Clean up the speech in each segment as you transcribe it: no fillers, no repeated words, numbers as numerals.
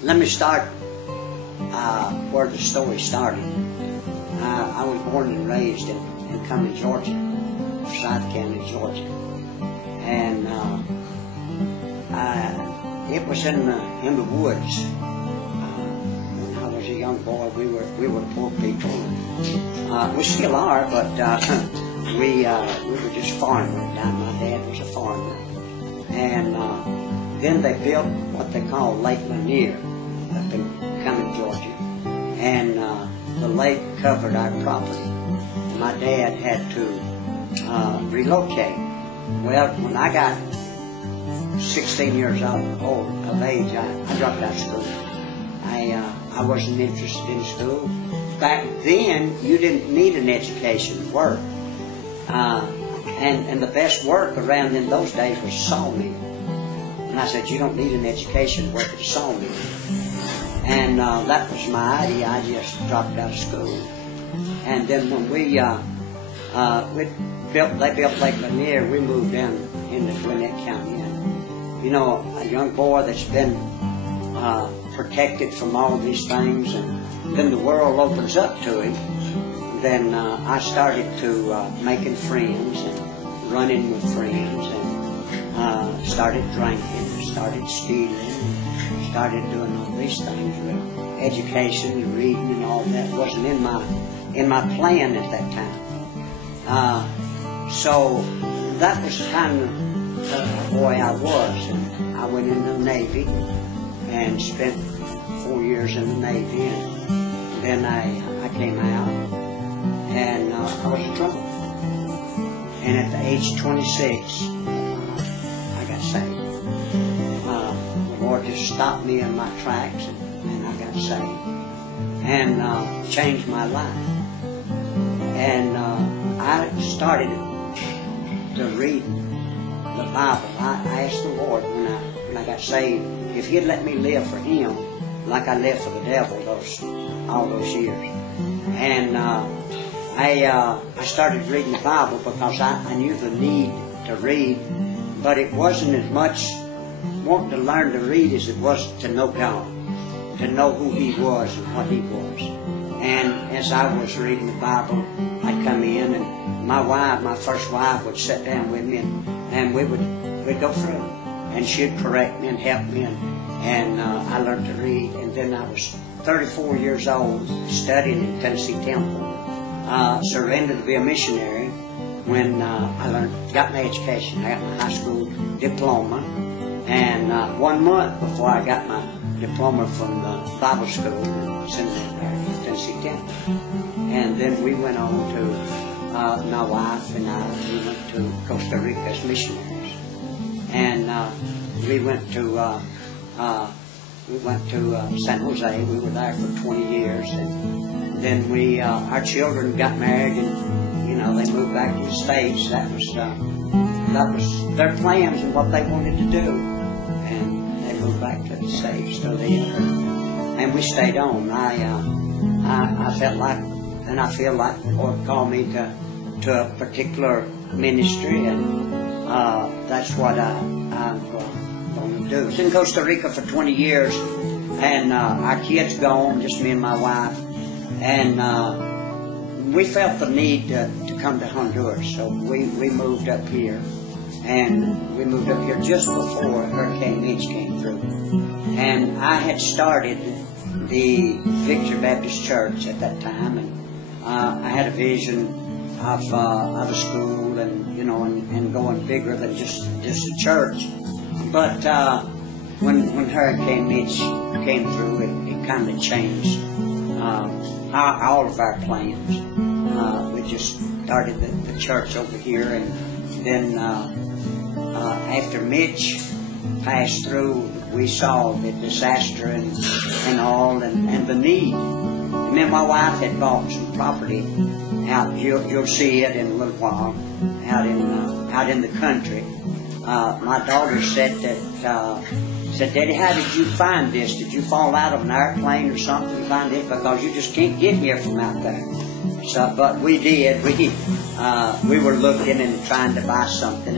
Let me start where the story started. I was born and raised in Cumming, Georgia, South County, Georgia, and it was in the woods. When I was a young boy, we were poor people. We still are, but we were just farmers. My dad was a farmer, and then they built what they call Lake Lanier up in Cumming, Georgia, and the lake covered our property. My dad had to relocate. Well, when I got 16 years of age, I dropped out of school. I wasn't interested in school. Back then, you didn't need an education to work. And the best work around in those days was sawmill. And I said, you don't need an education to work at a sawmill. And that was my idea. I just dropped out of school. And then when they built Lake Lanier, we moved down into Gwinnett County. And, you know, a young boy that's been protected from all these things, and then the world opens up to him, then I started to making friends and running with friends, and started drinking, started stealing, started doing all these things. With education and reading and all that wasn't in my plan at that time. So that was kind of the boy I was, and I went into the Navy and spent 4 years in the Navy, and then I came out, and I was in trouble. And at the age of 26, I got saved. The Lord just stopped me in my tracks, and I got saved, and changed my life. And I started to read the Bible. I asked the Lord when I got saved if He'd let me live for Him like I lived for the devil all those years. And I started reading the Bible because I knew the need to read, but it wasn't as much wanting to learn to read as it was to know God, to know who He was and what He was. And as I was reading the Bible, I'd come in, and my first wife, would sit down with me, and we'd go through it. And she'd correct me and help me, and I learned to read. And then I was 34 years old, studying in Tennessee Temple, surrendered to be a missionary when I got my education. I got my high school diploma, and 1 month before I got my diploma from the Bible school in Tennessee Temple. And then we went on to, my wife and I, we went to Costa Rica as missionaries. And we went to San Jose. We were there for 20 years, and then our children got married, and they moved back to the States. That was their plans and what they wanted to do, and they moved back to the States. So and we stayed on. I felt like, and I feel like the Lord called me to a particular ministry, and that's what I'm going to do. I was in Costa Rica for 20 years, and our kids gone, just me and my wife, and we felt the need to come to Honduras, so we moved up here, and we moved up here just before Hurricane Mitch came through. And I had started the Victory Baptist Church at that time, and I had a vision of a school, and going bigger than just a church. But when Hurricane Mitch came through, it kind of changed all of our plans. We just started the church over here, and then after Mitch passed through, we saw the disaster and all, and the need. And then my wife had bought some property out. You'll see it in a little while out in the country. My daughter said Daddy, how did you find this? Did you fall out of an airplane or something to find it? Because you just can't get here from out there. So, but we did. We were looking and trying to buy something,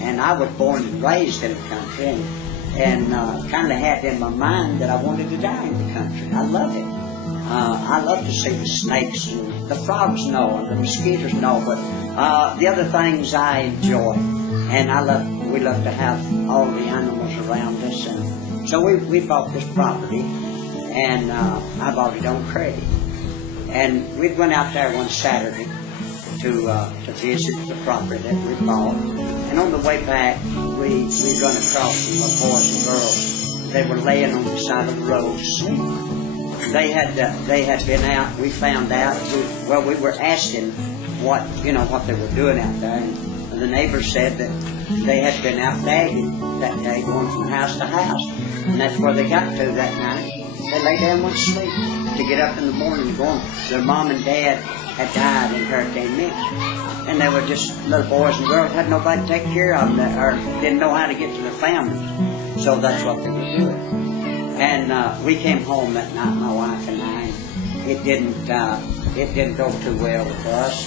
and I was born and raised in the country, and kind of had in my mind that I wanted to die in the country. I love it. I love to see the snakes and the frogs know and the mosquitoes know, but the other things I enjoy. And we love to have all the animals around us. And so we bought this property, and I bought it on credit. And we went out there one Saturday to visit the property that we bought. And on the way back, we run across some boys and girls. They were laying on the side of the road asleep. They had been out. We found out. We were asking what they were doing out there, and the neighbor said that they had been out begging that day, going from house to house, and that's where they got to that night. They lay down and went to sleep to get up in the morning and go on. Their mom and dad had died in Hurricane Mitch, and they were just little boys and girls, had nobody to take care of them, or didn't know how to get to their families. So that's what they were doing. And we came home that night, my wife and I. And it didn't go too well with us.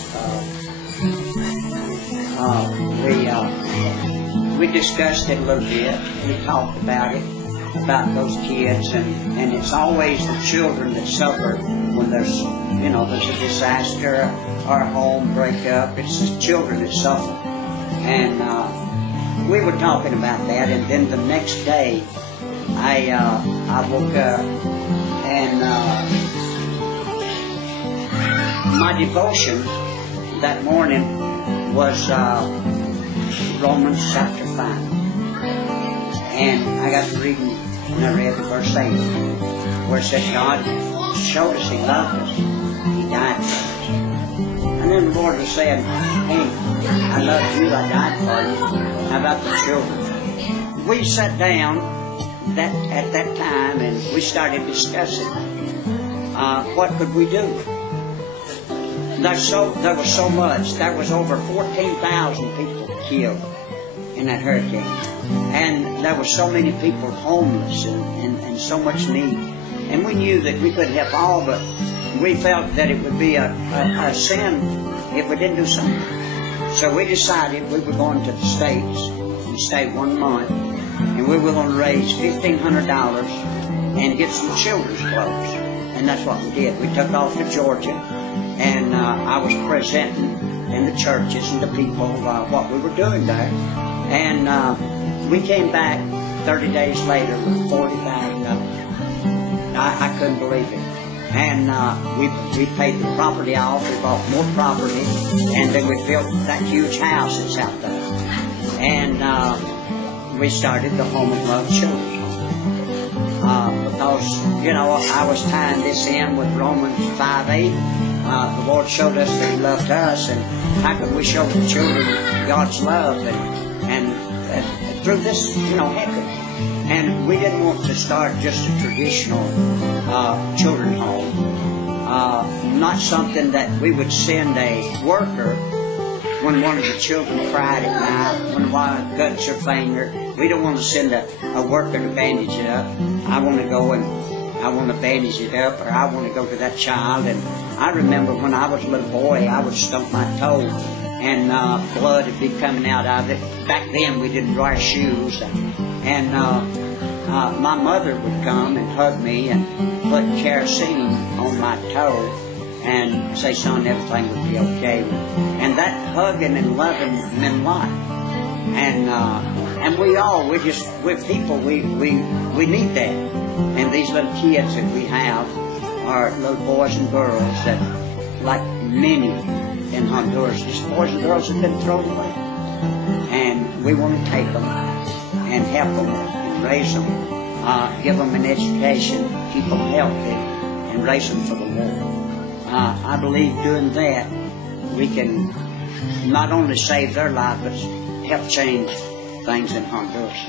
We discussed it a little bit. We talked about it, about those kids, and it's always the children that suffer when there's a disaster or a home breakup. It's the children that suffer. And we were talking about that, and then the next day, I woke up, and my devotion that morning was Romans chapter 5. And I got to reading, and I read verse 8, where it says, God showed us He loved us. He died for us. And then the Lord was saying, hey, I love you, I died for you. How about the children? We sat down at that time, and we started discussing what could we do. There was so much. There was over 14,000 people killed in that hurricane, and there were so many people homeless and so much need. And we knew that we couldn't help all, but we felt that it would be a sin if we didn't do something. So we decided we were going to the States and stay 1 month. And we were going to raise $1,500 and get some children's clothes. And that's what we did. We took off to Georgia, and I was presenting in the churches and the people what we were doing there. And we came back 30 days later with $40,000. I couldn't believe it. And we paid the property off. We bought more property, and then we built that huge house that's out there. And we started the Home of Love Children's Home. Because, I was tying this in with Romans 5:8. The Lord showed us that He loved us, and how can we show the children God's love? And through this, and we didn't want to start just a traditional children's home. Not something that we would send a worker when one of the children cried at night, when one cuts her finger. We don't want to send a worker to bandage it up. I want to go and I want to bandage it up, or I want to go to that child. And I remember when I was a little boy, I would stump my toe, and blood would be coming out of it. Back then, we didn't wear shoes. And my mother would come and hug me and put kerosene on my toe and say, son, everything would be okay. And that hugging and loving meant a lot. And we're people, we need that. And these little kids that we have are little boys and girls that, like many in Honduras, just boys and girls have been thrown away. And we want to take them and help them and raise them, give them an education, keep them healthy, and raise them for the Lord. I believe doing that, we can not only save their life, but help change things in Honduras.